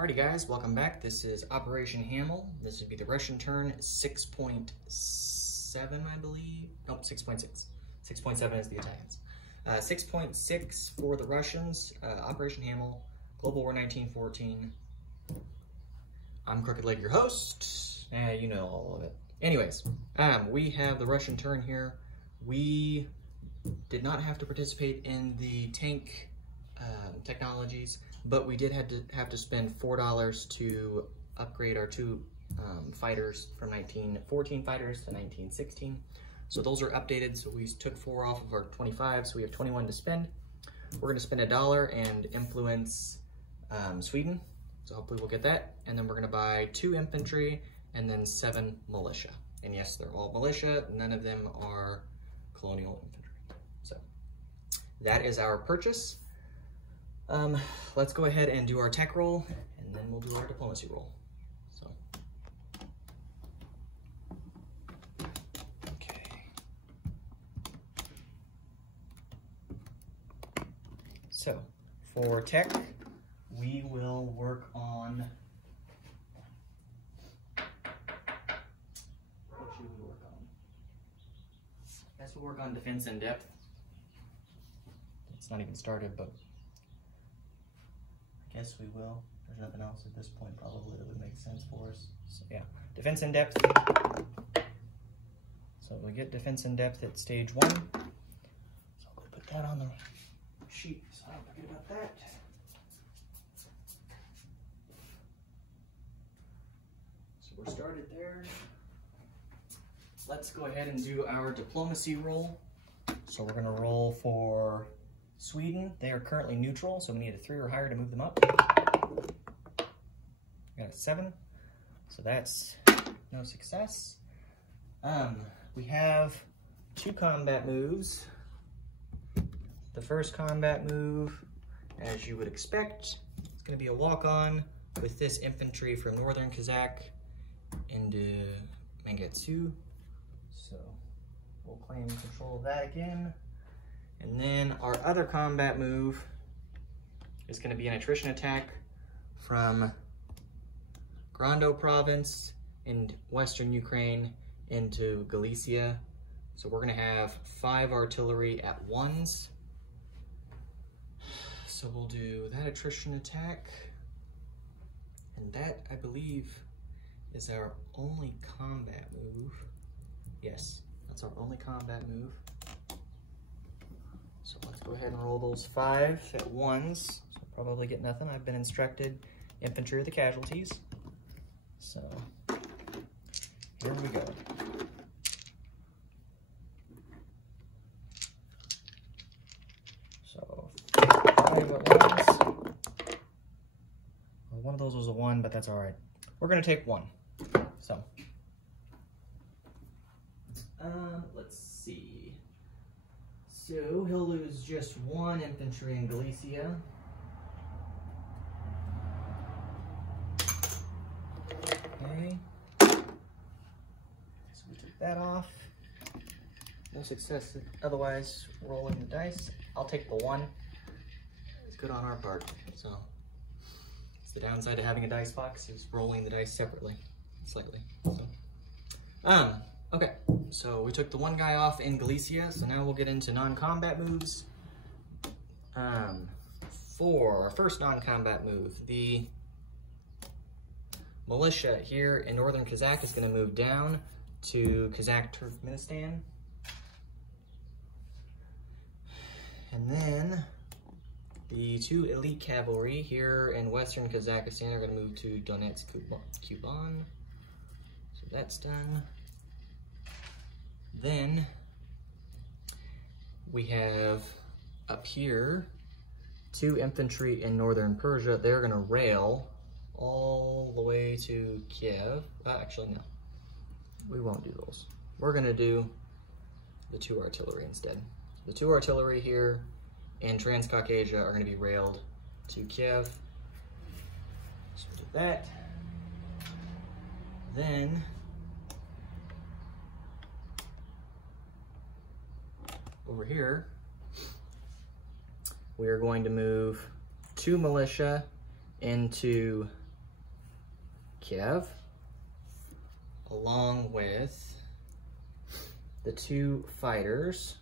Alrighty guys, welcome back. This is Operation Hamel. This would be the Russian turn 6.7, I believe. Nope, 6.6. 6.7 is the Italians. 6.6 for the Russians, Operation Hamel, Global War 1914. I'm Crooked Leg, your host. You know all of it. Anyways, we have the Russian turn here. We did not have to participate in the tank technologies, but we did have to spend $4 to upgrade our two fighters from 1914 fighters to 1916. So those are updated. So we took 4 off of our 25, so we have 21 to spend. We're going to spend $1 and influence Sweden. So hopefully we'll get that. And then we're going to buy 2 infantry and then 7 militia. And yes, they're all militia. None of them are colonial infantry. So that is our purchase. Let's go ahead and do our tech roll, and then we'll do our diplomacy roll. Okay. So, for tech, we will work on, what should we work on? I guess we'll work on defense in depth. It's not even started, but guess we will. There's nothing else at this point probably that would make sense for us. So yeah, defense in depth. So we get defense in depth at stage 1. So I'm going to put that on the sheet so I don't forget about that. So we're started there. Let's go ahead and do our diplomacy roll. So we're going to roll for Sweden. They are currently neutral, so we need a 3 or higher to move them up. We got a 7, so that's no success. We have 2 combat moves. The first combat move, as you would expect, it's going to be a walk-on with this infantry from Northern Kazakh into Mangetsu. So we'll claim control of that again. And then our other combat move is going to be an attrition attack from Grando province in western Ukraine into Galicia. So we're going to have 5 artillery at 1s. So we'll do that attrition attack. And that, I believe, is our only combat move. Yes, that's our only combat move. So let's go ahead and roll those 5 at 1s. So probably get nothing. I've been instructed infantry are the casualties. So here we go. So 5 at 1s. Well, one of those was a 1, but that's all right. We're going to take 1. So let's see. So he'll lose just 1 infantry in Galicia. Okay. So we took that off. No success otherwise rolling the dice. I'll take the 1. It's good on our part. So it's the downside of having a dice box is rolling the dice separately, slightly. So okay, so we took the 1 guy off in Galicia, so now we'll get into non-combat moves. For our first non-combat move, the militia here in Northern Kazakh is going to move down to Kazakh Turkmenistan. And then the 2 elite cavalry here in Western Kazakhstan are going to move to Donetsk, Kuban. So that's done. Then we have up here 2 infantry in Northern Persia. They're going to rail all the way to Kiev. Actually, no, we won't do those. We're going to do the 2 artillery instead. The 2 artillery here in Transcaucasia are going to be railed to Kiev. So we'll do that. Then over here, we are going to move 2 militia into Kiev, along with the 2 fighters.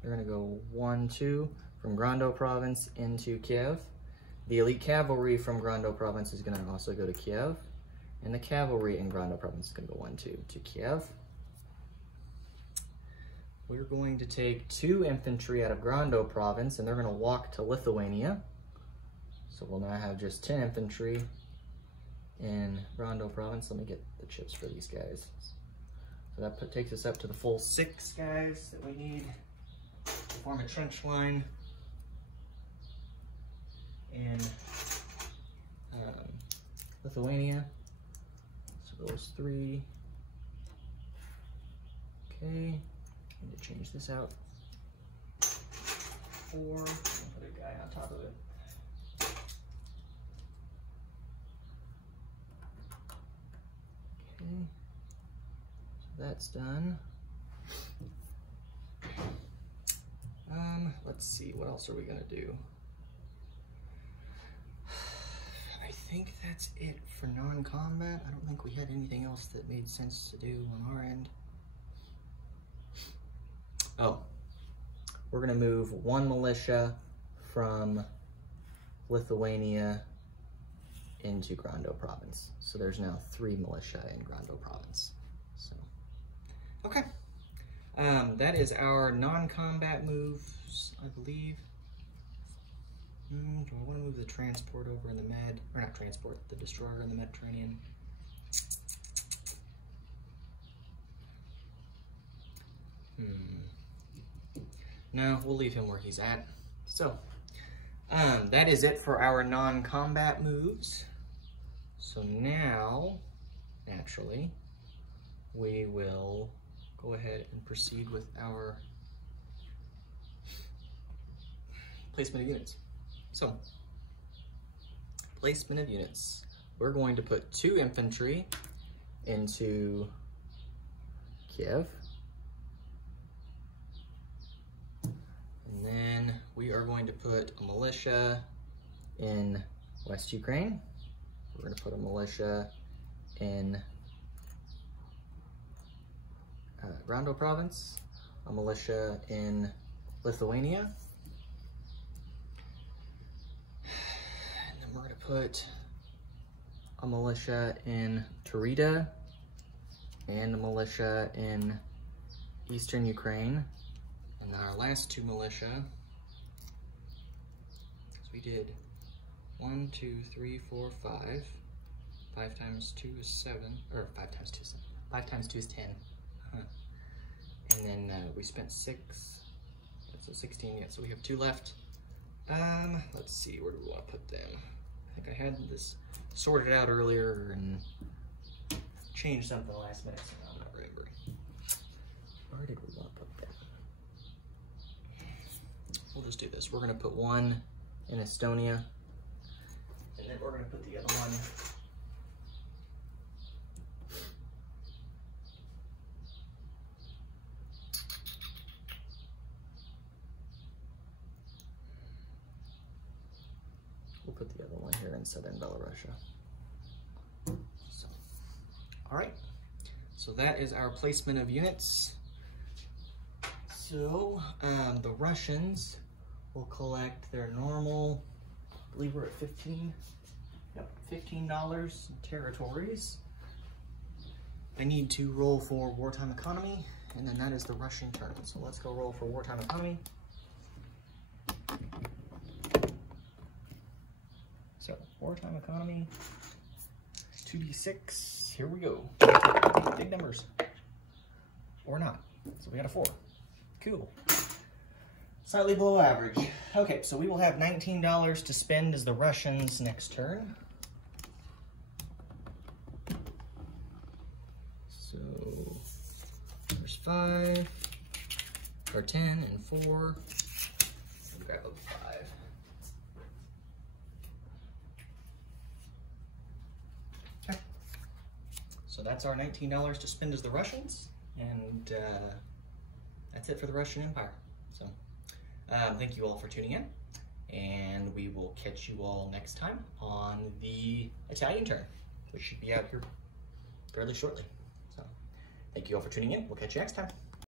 They're gonna go 1, 2 from Grando Province into Kiev. The elite cavalry from Grando Province is gonna also go to Kiev. And the cavalry in Grando Province is gonna go 1, 2 to Kiev. We're going to take 2 infantry out of Grando Province and they're gonna walk to Lithuania. So we'll now have just 10 infantry in Grando Province. Let me get the chips for these guys. So that takes us up to the full 6 guys that we need to form a trench line in Lithuania. So those 3. Okay, need to change this out. 4, I'll put a guy on top of it. Okay, so that's done. Let's see, what else are we gonna do? I think that's it for non-combat. I don't think we had anything else that made sense to do on our end. Oh, we're gonna move 1 militia from Lithuania into Grando Province. So there's now 3 militia in Grando Province. So, okay. That is our non-combat moves, I believe. Do I want to move the transport over in the Med, or not transport, the destroyer in the Mediterranean? No, we'll leave him where he's at. So, that is it for our non-combat moves. So now, naturally, we will go ahead and proceed with our placement of units. So, placement of units. We're going to put 2 infantry into Kiev. And then we are going to put a militia in West Ukraine. We're going to put a militia in Grando Province, a militia in Lithuania, and then we're going to put a militia in Taurida and a militia in Eastern Ukraine. And then our last 2 militia, so we did 1, 2, 3, 4, 5. 5 times 2 is 7, or 5 times 2 is 7. 5 times 2 is 10. And then we spent 6, so 16, yeah, so we have 2 left. Let's see, where do we want to put them? I think I had this sorted out earlier and changed something last minute, so now I'm not remembering. Where did we want to put them? We'll just do this. We're going to put 1 in Estonia, and then we're going to put the other one here in southern Belarusia. So, all right, so that is our placement of units. So the Russians will collect their normal, I believe we're at 15, yep, $15 territories. I need to roll for wartime economy, and then that is the Russian turn. So let's go roll for wartime economy. So, wartime economy, 2d6, here we go. Big numbers, or not. So we got a 4, cool. Slightly below average. Okay, so we will have $19 to spend as the Russians' next turn. So, there's 5, or 10, and 4. We'll grab a 5. So that's our $19 to spend as the Russians, and that's it for the Russian Empire. So thank you all for tuning in, and we will catch you all next time on the Italian turn. which should be out here fairly shortly. So thank you all for tuning in. We'll catch you next time.